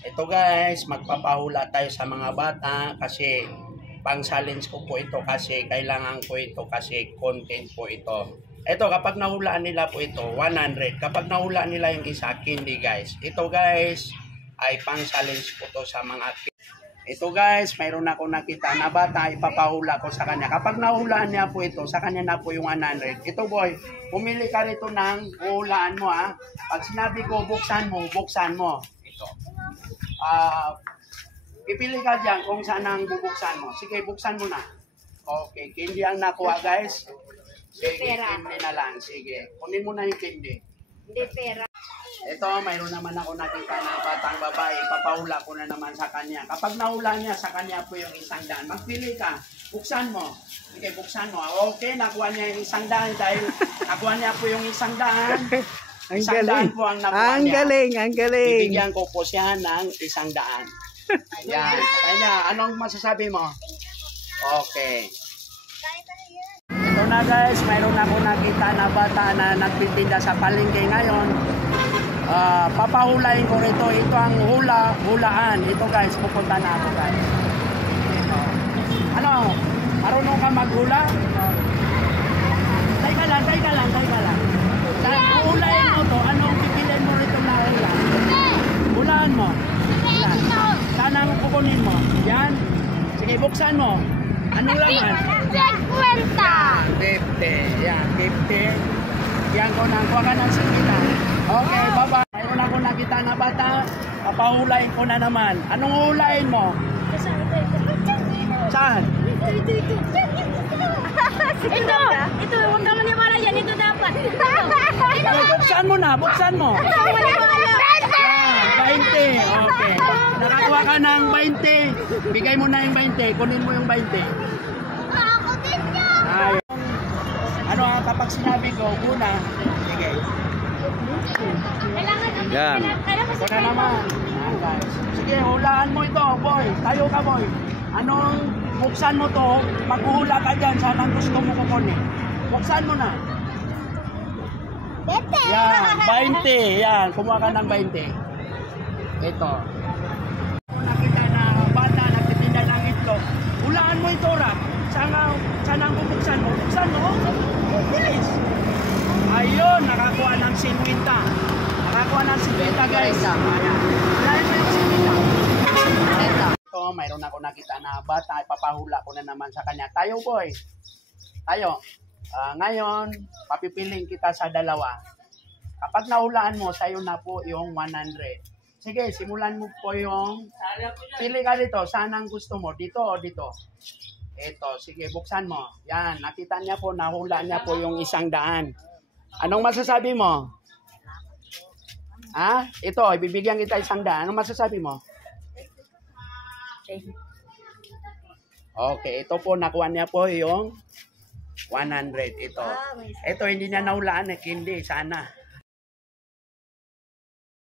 Ito guys, magpapahula tayo sa mga bata kasi pang-challenge ko po ito kasi kailangan ko ito kasi content po ito. Ito kapag nahulaan nila po ito, 100. Kapag nahulaan nila yung isa, hindi guys. Ito guys ay pang-challenge po to sa mga kids. Ito guys, mayroon ako nakita na bata, ipapahula ko sa kanya. Kapag nahulaan niya po ito, sa kanya na po yung 100. Ito boy, pumili ka rito ng hulaan mo ha. Pag sinabi ko, buksan mo, buksan mo. Ito. Pipili ka dyan kung saan ang bubuksan mo. Sige, buksan mo na. Okay, candy ang nakuha guys. Sige, candy na lang. Sige, kunin mo na yung candy. Hindi pera. Ito, mayroon naman ako nakita na batang babae. Papahula ko na naman sa kanya. Kapag nahula niya, sa kanya po yung 100. Magpili ka. Buksan mo. Sige, buksan mo. Okay, nakuha niya yung 100 dahil nakuha niya po yung 100. Ang galing. Po ang nakuha ang niya. galing, ang galing. Bibigyan ko po siya ng 100. Yan. Kaya, anong masasabi mo? Okay. Ito na guys, mayroon ako nakita na bata na nagtitinda sa palengke ngayon. Papahulain ko rito. Ito ang hulaan. Ito guys, pupunta na ako guys. Ito. Ano? Marunong ka maghula? Teka lang. Hulain mo to. Anong pipiliin mo rito na hula? Hulaan mo. Saan ang kukunin mo? Yan. Sige, buksan mo. Anong laman? 50. 50. Yan, 50. Yan ko nang kuha ka ng singila. Okay, bye-bye. Mayroon ako nakita na bata. Papahulain ko na naman. Anong hulain mo? Saan? Ito, huwag ka maniwala yan. Ito dapat. Okay, buksan mo na. Buksan mo. Yan, 20. Okay. Nakakuha ka ng 20. Bigay mo na yung 20. Kunin mo yung 20. Ako din yan. Ayun. Ano kapag sinabi ko, una. Sige. Yan. Ito na naman. Ayan, guys. Sige, hulaan mo ito, boy. Tayo ka, boy. Anong buksan mo to? Maghuhula ka dyan. Saan ang gusto mo kukunin? Buksan mo na. Yan, 20. Yan, kumuha ka ng 20. Ito. Nakita na bata, nagtitinda ng itlog. Hulaan mo ito, Rap. Saan ang bubuksan mo? Buksan mo? Bilis. Ayun, nakakuha ng 50. Nakakuha ng 50 guys. Ayan. Hulaan mo yung 50. Ito, mayroon ako nakita na bata. Papahula ko na naman sa kanya. Tayo, boy. Tayo. Ngayon, papipiling kita sa dalawa. Kapag nahulaan mo, sa'yo na po yung 100. Sige, simulan mo po yung... Pili ka dito. Saan ang gusto mo? Dito o dito? Ito. Sige, buksan mo. Yan. Nakita niya po, nahula niya po yung 100. Anong masasabi mo? Ha? Ito, ibibigyan kita 100. Anong masasabi mo? Okay, ito po, nakuha niya po yung 100. Ito. Ito, hindi niya nahulaan. Hindi, sana.